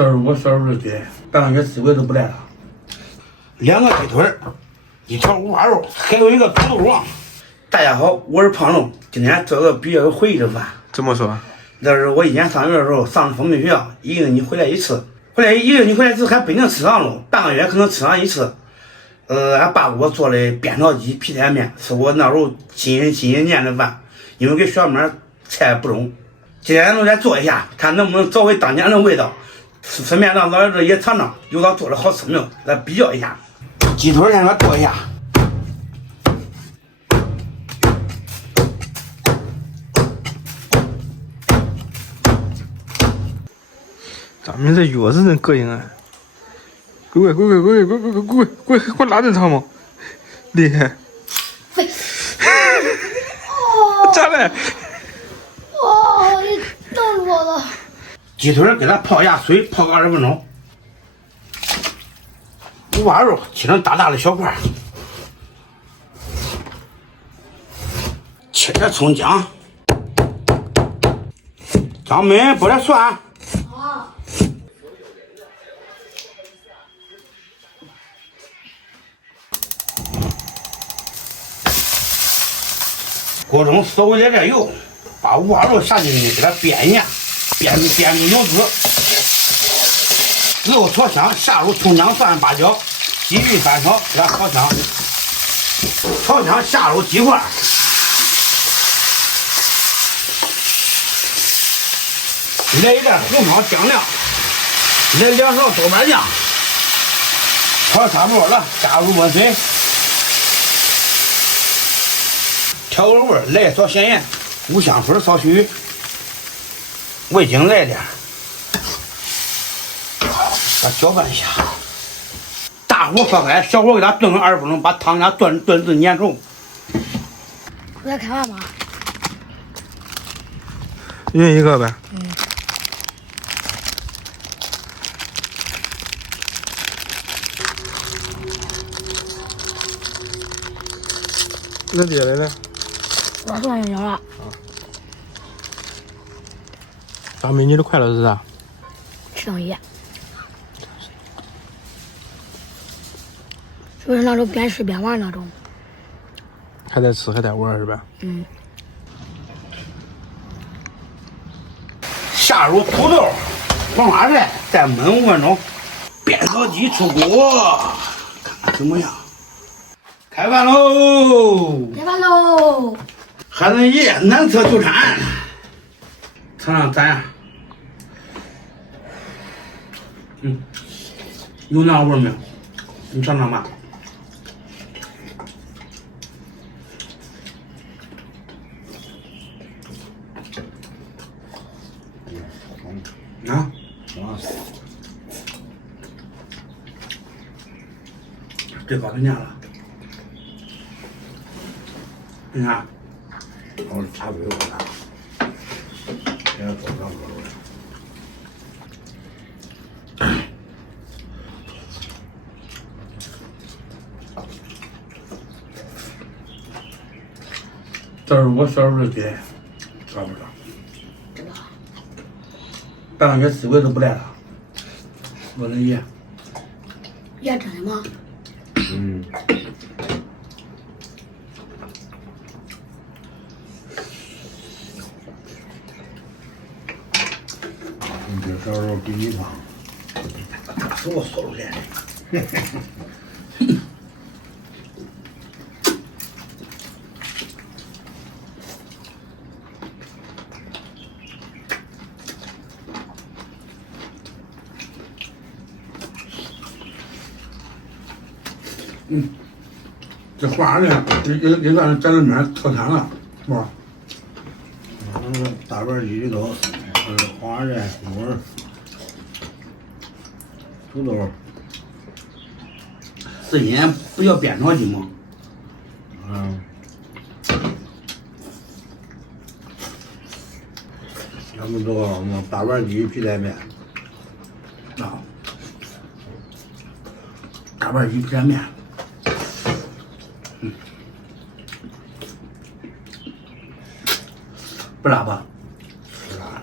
这是我小时候的爹，半个月思维都不带了。2个鸡腿，1条五花肉，还有一个土豆王。大家好，我是胖龙，今天做个比较有回忆的饭。怎么说？这是我以前上学的时候上封闭学校，1个月回来一次，一个月回来一次还不一定吃上喽，半个月可能吃上一次。俺爸给我做的边条鸡皮带面，是我那时候心心念的饭，因为给学校里面菜不中。今天咱来做一下，看能不能找回当年的味道，顺便让老师也尝尝有道做的好吃没有，来比较一下。鸡腿先给它剁一下。咱们这药是真膈应啊！滚，给我拉正长毛，厉害！咋了？哇，你冻死我了！鸡腿给它泡一下水，泡个20分钟。五花肉切成大的小块，切点葱姜，姜梅拨点蒜。锅中烧一点油，把五花肉下进去，给它煸一下，煸出油脂。肉炒香，下入葱姜蒜八角，细匀翻炒，给它炒香。炒香，下入鸡块，来一点红烧酱料，来2勺豆瓣酱，炒差不多了，加入温水。调个味儿，来一勺咸盐，五香粉少许，味精来点，把搅拌一下。大火烧开，小火给它炖个20分钟，把汤给它炖至粘稠。我再看看吧。一人一个呗。那别的呢？我做完了。大美，你的快乐是啥？吃东西。就是那种边吃边玩那种。还在吃还在玩是吧？下入土豆、黄花菜，再焖5分钟。边条鸡出锅，看看怎么样？开饭喽！开饭喽！海参爷难测就馋，尝尝咋样？有那味儿没有？你尝尝吧。啊？最高评价了。你看，我茶水我拿，现在做上喝了。这是我小时候的爹，知道不知道？知道。半个月思维都不带了，我的爷。也真的吗？你这小时候比你胖，打死我说出来。这花呢，也算是在那边特产了，是吧？大盘鸡里头，黄花菜、木耳、土豆。是因不叫边条鸡吗？他们做什么大盘鸡皮带面？啊，大盘鸡皮带面。不辣吧？是啊。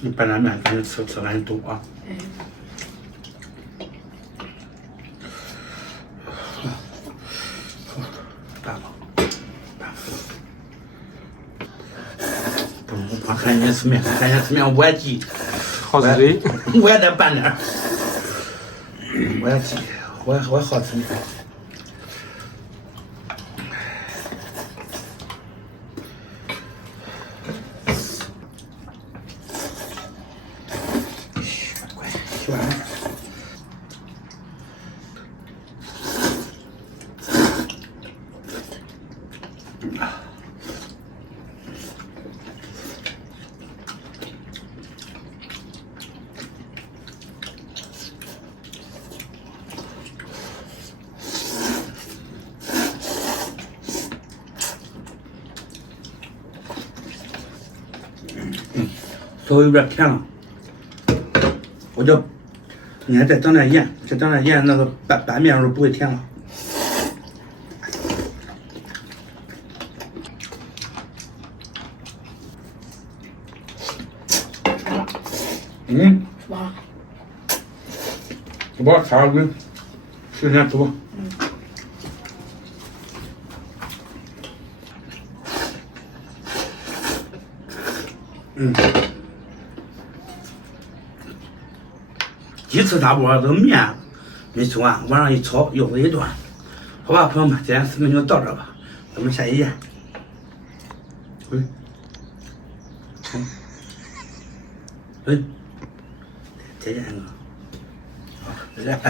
你拌点面，赶紧吃，赶紧读啊。大宝，不光看人家吃面，看人家吃面我也急，好吃嘴。我也得拌点儿，我也急，我好吃面。快洗完了。稍微有点甜了，我叫你还再整点盐，再整点盐，那个拌面的时候不会甜了。吃饱了。吃饱吃点吃点吃吧。鸡翅大锅这个面没吃完，往上一炒，又是一段。好吧，朋友们，今天视频就到这吧，咱们下期见。喂，喂，再见啊！好，再见。